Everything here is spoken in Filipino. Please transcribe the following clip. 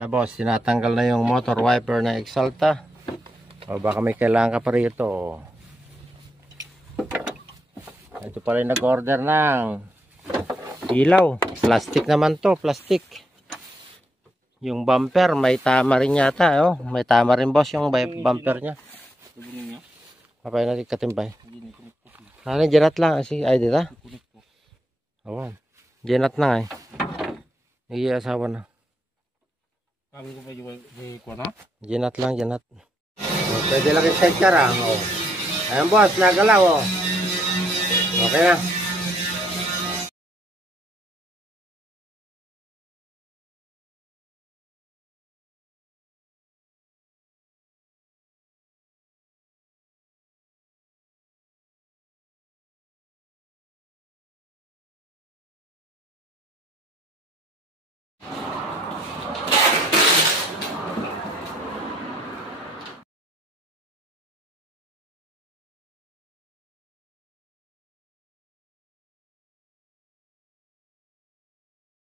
Na boss, tinatanggal na yung motor wiper ng Exalta. O baka may kailangan ka pa rito. Ito pala yung nag-order ng ilaw. Plastic naman to, plastic. Yung bumper, may tama rin yata. Oh. May tama rin boss yung bumper niya. Papay natin katimbay. Ano, janat lang. Ay, dito? Awan. Janat na eh. Nag-iasawa na. Kami ko pa yung na? Janat lang, janat. Pwede lang yung sidecar ah. Ayan boss, nagalaw oh. Okay na.